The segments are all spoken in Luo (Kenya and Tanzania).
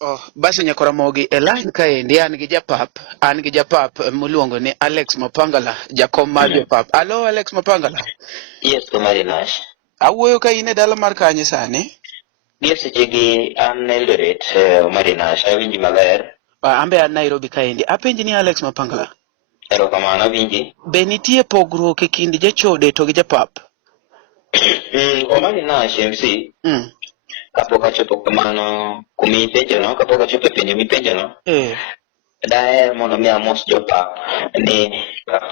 Oh, basi Nyakoromogi e line kaendi an gi japap muluongo ni Alex Mapangala, jakom mar jopap. Alo Alex Mapangala. Yes, Kumari Nash. Awuoyo ka in e dala mar kanye sani? Yes, Jigi, an Eldoret, Kumari Nash. Awinji maler. Ambe an Nairobi kaendi. Apenji ni Alex Mapangala. Erokamano awinji. Be nitie pogruok e kind jachode to gi japap? Kumari Nash, MC. Kapok achopo kamano kumipenjono, kapok achopo e penjo mipenjono. Daher mondo mi amos jopap ni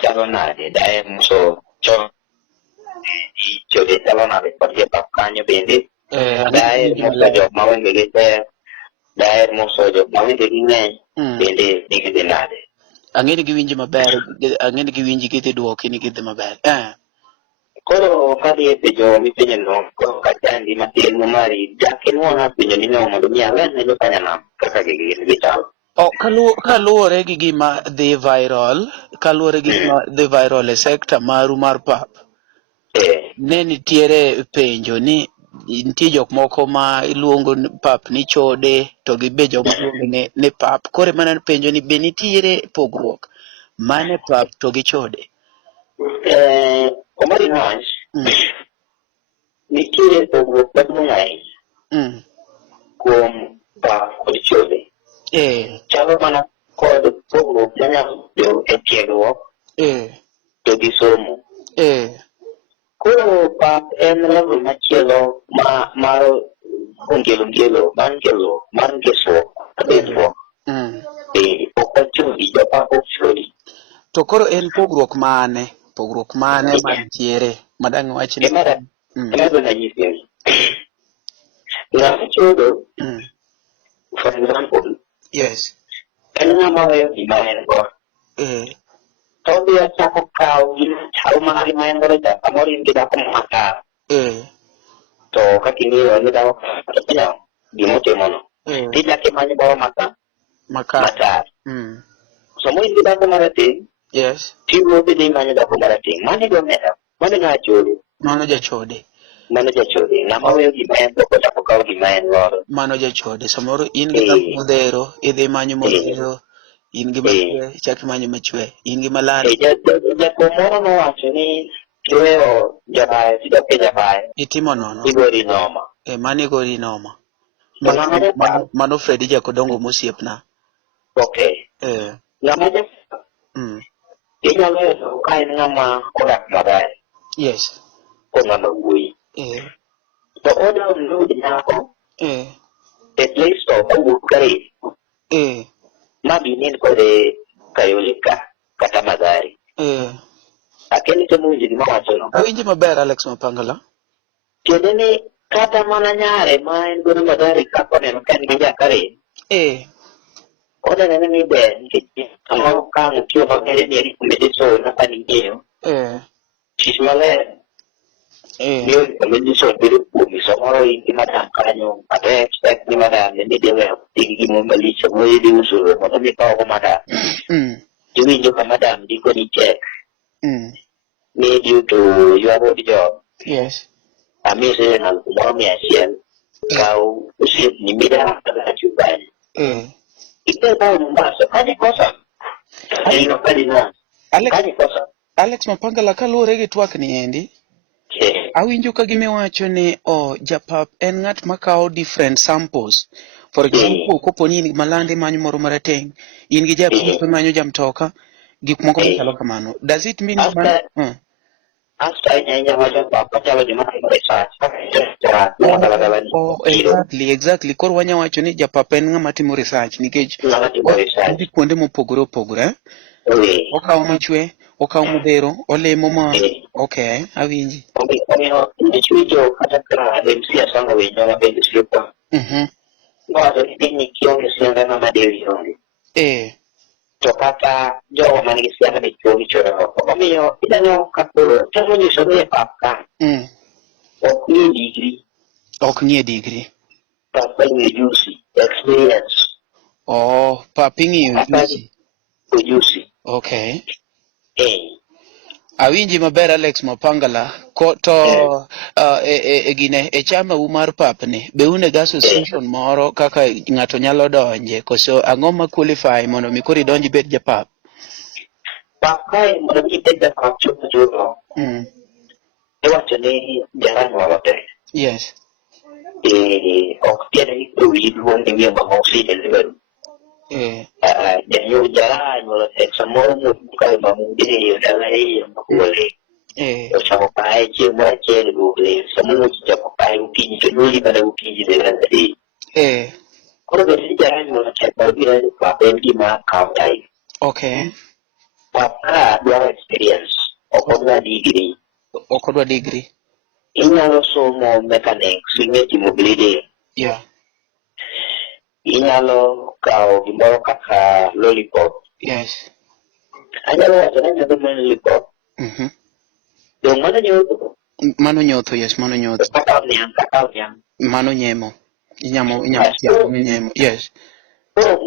chalo nade, daher moso chon chode chalo nade kod jopap kanyo bende. Daher moso jok mawenge gi ber, daher moso jok mawenge gi ng'eny bende nigi nade. Ang'eni giwinji maber, ang'eni giwinji gidhi duoki ni gidhi maber. Koro kadi e penjo mipenjono, koro kachandi matin mari, jakinwona penjo ni no mondo mi awene jokanyanam kaka gigin gichalo. Kaluwore gi gima dhi viral, e sekta maru mar pap, ne nitiere penjo ni nitie jok moko ma iluongo pap ni chode to gibe jok maluongo ni pap. Koro mana penjo ni be nitiere pogruok mane pap to gi chode? Omari Nash, nitiere pogruok maduong' ahinya kuom pap kod chode. Chalo mana kod pogruok manyalo bedo e tiegruok to gi somo. Koro pap en level machielo mar ngelo mar ngesruok bedruok. Ok ochodi, jopap ok chodi. To koro en pogruok mane mantiere madang' wach ni? Ema nanyisi. Ng'ama chodo, for example, yes, en ng'ama weyo gima en go. To odhi ochako kawo gima chal mare ma en godo cha, samoro in gi dhako makar. To kaka ing'eyo ni dhako gimotimono, tichako imanyo moro makar. Samoro in gi dhako marateng', tiwuotho idhi imanyo dhako marateng'. Mano ng'a chode? Mano jachode. Ng'ama weyo gima en go kochako kawo gima en godo. Mano jachode. Samoro in gi dhako modhero, idhi manyo modhero. In gi machwe, ichak imanyo machwe. In gi malari. Jakom moro nowacho ni kiweyo jabaye tidoke jabaye. Itimo nono. Igori noma. Mano igori noma. Mano Fredi Jakodongo mosiepna. Okay. Ng'ama japap. Inyalo yudo ka en ng'ama odak maber. Yes. Ng'ama wuoyi. To odwa oyud nyako. At least owuok kare. Ma binin kode Kayolika kata Mathare. Akeni temo winjo gima wachono. Awinji maber Alex Mapangala. Tiende ni kata mana nyare ma en godo Mathare kako neno ka en gi jakare. Onenene ni ber nikech samoro ka mutiyo maber ni eri kumede so na pani ng'eyo. Tich maler. Niyo kumede so bedo kuomi samoro in gi madam kanyo. Kata expect ni madam ni dewe tigi gimo malich samoro idhi uso mondo mi kawo madam. Iwinjo ka madam ndiko ni check. Ni due to your own job. Yes. Amese na kumoro 100 kawo usiep ni mida kata chubani. Ikaw Mombasa, kani kosa. Alex Mapangala, kaluwore gi twak ni endi, awinjo ka gimiwacho ni japap en ng'at makawo different samples. For example, kopo ni in malande manyo moro marateng', in gi japap manyo jamtoka, gik moko machalo kamano. Does it mean exactly. Koro wanya wacho ni japap en ng'ama timo research nikech odhi kuonde mopogore opogore. Okawo machwe, okawo modhero, olemo ma awinji. To kata jogo man gi siasa be chuo gi choro. Omiyo ineno kapuro temo nyiso ni pap ka. Ok nie degree. Pap ing'e juicy experience. Pap ing'e juicy. Juicy. Okay. Awinji maber Alex Mapangala ko to gine e chama umar papni be une ga association moro kaka ng'ato nyalo donje koso ang'o ma qualify mondo mi kori donji bet japap pakai mondo mi bet japap chudo iwacho ni jarang walote yes ok tiene ni kuwi duong ni miyo mamosi delivery jadi jarang walote samoro muka mamudini yodala hiyo makuwale sama pai cuma cene bule semua sejak pai uki jadi pada uki dengan tadi kalau dari jarang walote bagian papen di makau tadi okay papa dua experience okodwa degree inyalo somo mechanics ing'e mobility inyalo kawo gimoro kaka lollipop yes anyalo wacho ni anyalo mana lollipop dong mano nyotho yes mano nyotho kaka niang mano nyemo inyamo tiago nyemo yes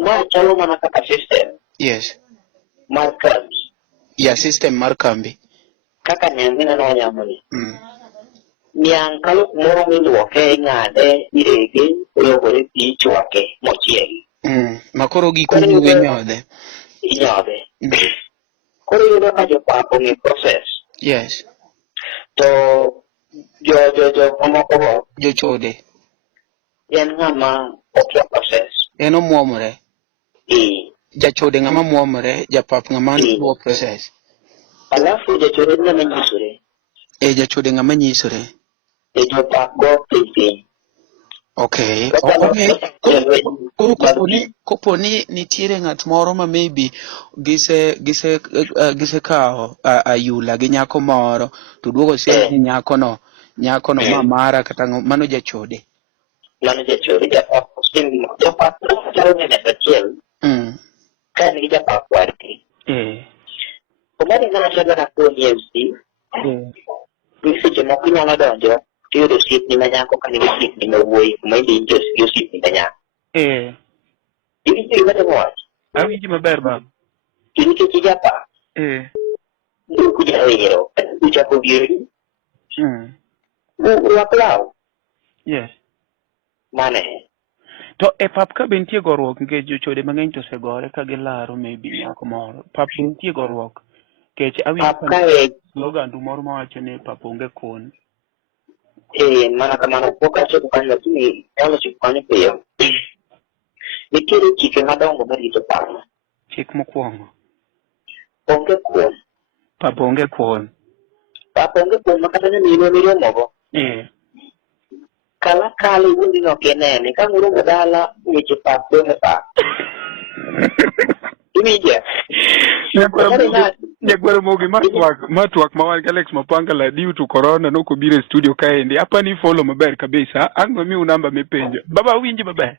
ma chalo mana kaka system yes mar kambi system mar kambi kaka niang mineno wanyamo ni niang kalo kumoro miluoke ng'ade irege olokore pi ichwake mochiegi makoro gikunyugo inyodhe koro iyudo ka jopap ong'e process yes to jo mamoko jochode en ng'ama okia process en omuomore jachode ng'ama muomore japap ng'ama luwo process alafu jachode ng'ama nyisore jachode ng'ama nyisore jopap go piny okay koponi nitiere ng'at moro ma maybe gise kawo ayula gi nyako moro to duogo siem ni nyakono mamara kata mano jachode japap chalo ne achiel ka nigi japap wadgi omani ng'ato dwaro puonji MC seche moko inyalo donjo tiyudo osiepni ma nyako ka nigi osiepni ma wuoyi kuma idhi gi osiepni ma nyako iwinjo gima temo wacho awinji maber baba nikech japap kujawero uchako wieri urwak law yes mane to e pap ka be nitie gorruok nikech jochode mang'eny to osegore ka gilaro maybe nyako moro pap be nitie gorruok nikech awinjo slogan moro mawacho ni pap onge kon mana kamano pok achopo kanyo lakini nyalo chopo kanyo piyo nitiere chike madongo marito pap chik mokwongo onge kuon pap onge kuon makata ne mino miromogo kala iwuondi no kinene ka nguromo dala weche pap dong' e pap iwinja Nyakwaro mogi matwak mawan Alex Mapangala due to corona noko biro e studio kaendi apani follow maber kabisa ang'o miu namba mipenjo baba winji maber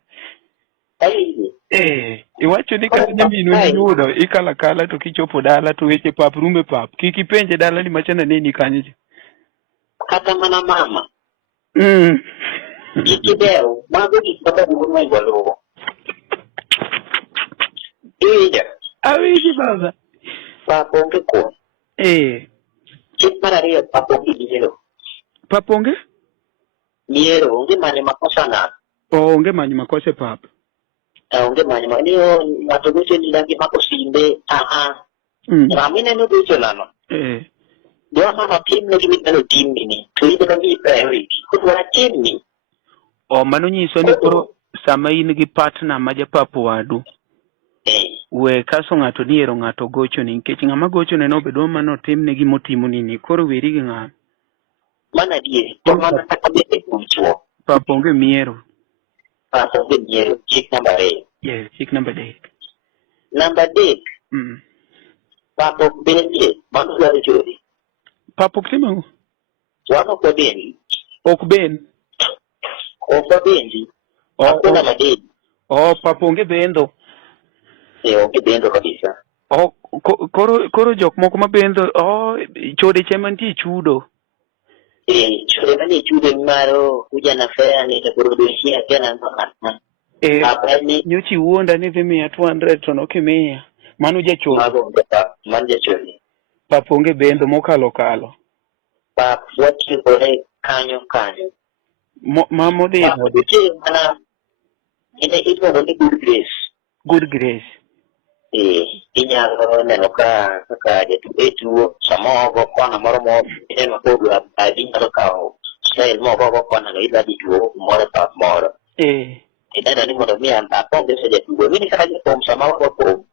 iwacho ni kata nyamino yudo ikala to kichopo dala to weche pap rume pap kik ipenje dala ni machana nini kanyo kata mana mama ikideo mago gik maduong' ma igoluwo iwinja awinji baba pap onge kuon chik mar ariyo pap onge miero pap onge miero onge manyo makosa ng'ato onge manyo makosa pap onge manyo ni ng'ato gocho ni dagi mako simbe ng'amineno gocho nano dwa mama timne gimitano timni to ibedo gi priority kudwara timni mano nyiso ni koro sama in gi partner ma japap wadu we kaso ng'ato niero ng'ato gocho ni nikech ng'ama gocho ne no bedo mano timne gimotimo nini koro weri gi ng'ama mana die to mana kata bende kuchwo pap onge miero chik number 8 yes chik number 8 pap ok bende mano dwaro chodi pap ok timo wano ko bendi ok ben bendi hakuna madeni pap onge bendo onge bendo kabisa koro jok moko mabendo chode chema nitie chudo chode manie chudo maro kuja na fea nitakurudishia tena nyochi wuonda ni dhi miya 200 to nokimiya mano jachode man jachode Pap onge bendo mokalo kalo. Pap wachikore kanyo. Modhi nade? Ine iluongo ni Good Grace. Good Grace. Inyalo neno kaka jatugo tuo samoro kwana moro ineno kodwa inyalo kawo style moko kwana no idadi tuo moro pap moro. Ineno ni mondo mi aponge se jatugo mini kaka jathum samoro ko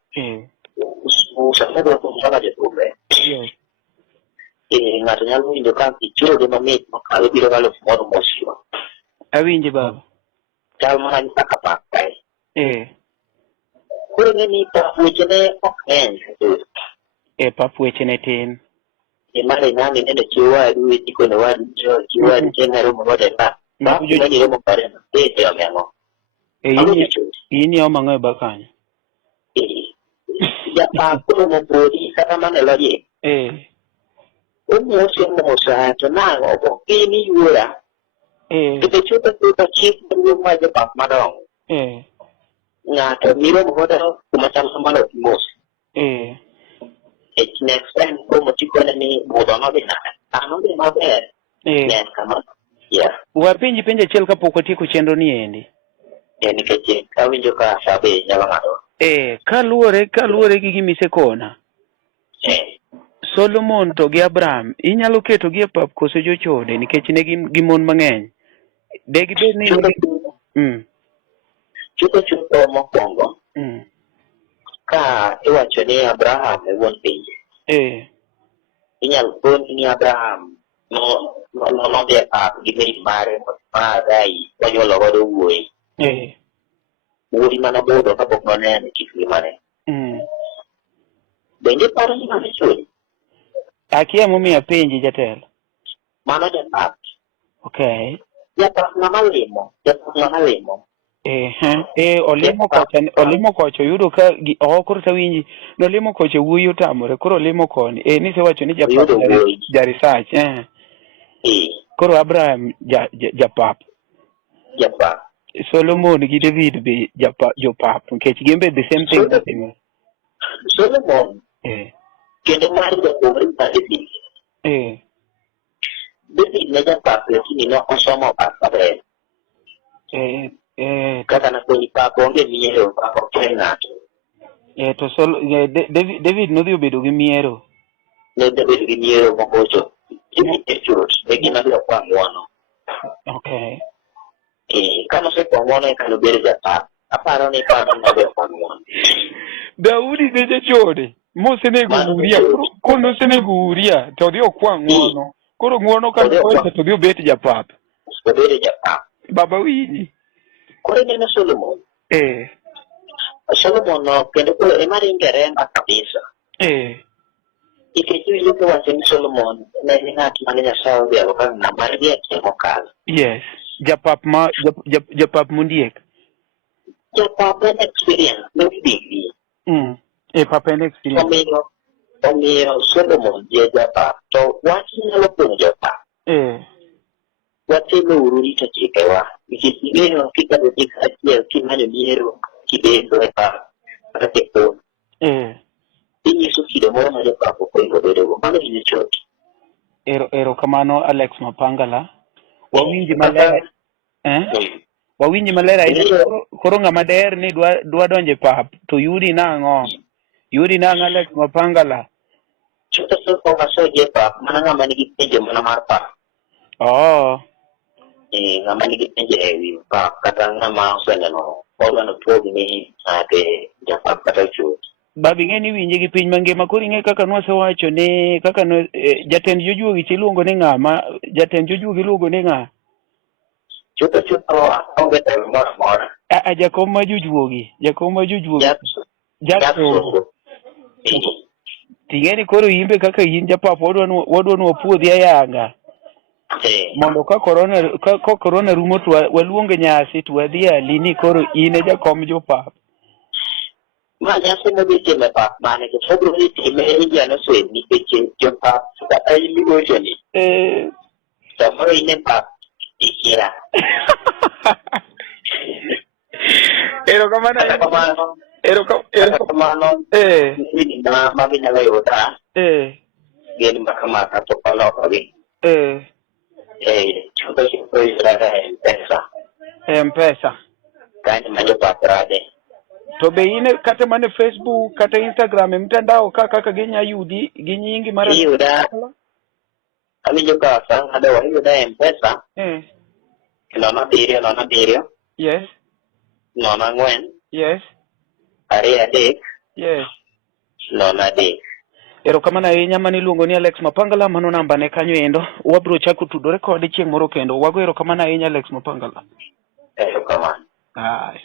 samoro ko kaka jatugo. Ng'ato nyalo winjo ka ichode mamit mokalo biro galo moro mosio. Awinje baba. Chal mana ni kaka pap kae. Koro ng'eni pap wechene ok ng'eny. Pap wechene tin. Mara nani neno chiwadu ikone wadu chiwadu tena romo wote pa. Pap ng'eni romo pare na. Omengo. Ini oma ng'oe bakanya. Ya pap kuro mopodi kata mana loje. Umuosa to nango ko kini yura. Kita chuta chip yung maja pap madong. Ng'ato miro mohoda kumachal samalo timos. Next time ko mochikona ni bodono bina. Ano di maber. Kama. Yeah. Wapenji penja achiel kapok watieko chenro ni endi. Nikech awinjo ka sabe nyalo ng'ado. Kaluwore gi gimisekona. Solomon to gi Abraham inyalo keto gi e pap koso jochode nikech ne gi mon mang'eny. Degibed ni chuko mokwongo. Ka iwacho ni Abraham e wuon pinje. Inyalo koni ni Abraham no dhi e pap gi merit mare rai onyuolo godo wuoyi. Wuoyi manobudo kapok noneno kik ngimane. Bende paro ni mano chuny. Akia momiyo penji jatelo. Mano japap. Okay. Japap ng'ama limo. Olimo kocha yudo ka koro tawinji nolimo kocha wuoyi otamore koro olimo koni nisewacho ni japap ja-research koro Abraham japap Solomon gi David be jopap nikech gimbe the same thing. Solomon kendo mar japopre David. David ne japap lakini ne osomo pap maber. Kaka na kwenye pap onge miero pap ok ng'ato. To David nodhi obedo gi miero. Ne David gi miero mokocho. Gima biro kwa ng'uono. Okay. Kano se kwa ng'uono kano bedo japap. Aparo ni pap no biro kwa ng'uono. Daudi ne jachode. Mosenego Uria. Koro nosenego Uria to odhi okwa ng'uono. Koro ng'uono kano kocha to odhi obet japap. Obedo japap. Baba winji. Koro neno Solomon. Solomon no kendo koro ema ringeremba kabisa. Nikech iwinjo kowacho ni Solomon ne en ng'at mane Nyasaye odhialo ka ng'ama riek mokalo. Yes. Japap mondiek. Japap en experience, no degree. Pap en experience. Omiyo Solomon je japap. To wach nyalo kuom japap. Watimo uru rito chikewa. Nikech ing'eyo kikadho chik achiel kimanyo miero kibedo e pap kata tekto. Inyiso kido moro ma japap okwongo bedogo. Mano winjo chot. Erokamano Alex Mapangala. Wawinji maler. Wawinji maler ahinya. Koro ng'ama der ni dwa donje pap to yudi nang'o? Yudi nang'o Alex Mapangala? Chuta soko masoje pap mana ng'ama nigi penjo mana mar pap. Ng'ama nigi penjo e wi pap kata ng'ama oseneno odwano puog ni ate japap kata chut. Babi ng'eni winje gi piny mangima koro ing'e kaka nwasewacho ni kaka jatend jojuogi iluongo ni ng'ama jatend jojuogi iluongo ni ng'a? Chuta onge telo moro mora. Jakom ma jojuogi. Jackson. Ting'eni koro imbe kaka in japap wadwani wapuodhi ayanga. Mondo ka korona rumo to waluonge nyasi to wadhi alini koro in e jakom jopap. Ma nyasi modhi time pap mane to fobro ni time ijano swen nikech jopap kata imigocho ni. Samoro in e pap ikira. Erokamano. Ma vinyalo yuda. gin makamaka to palokogi. Chupa chupa yudara M-Pesa. Kanyo majopatrade. To be ine kata mane Facebook kata Instagram mtandao kaka ginya yudi ginyingi mara yuda amijo kasa ada wa yuda M-Pesa nona dirio yes nona ngwen yes ari adek yes nona adek. Erokamano ahinya mani luongo ni Alex Mapangala, mano namba ne kanyo endo. Wabro chako tudore kode chieng' moro kendo. Wago erokamano ahinya Alex Mapangala. Erokamano. Ai.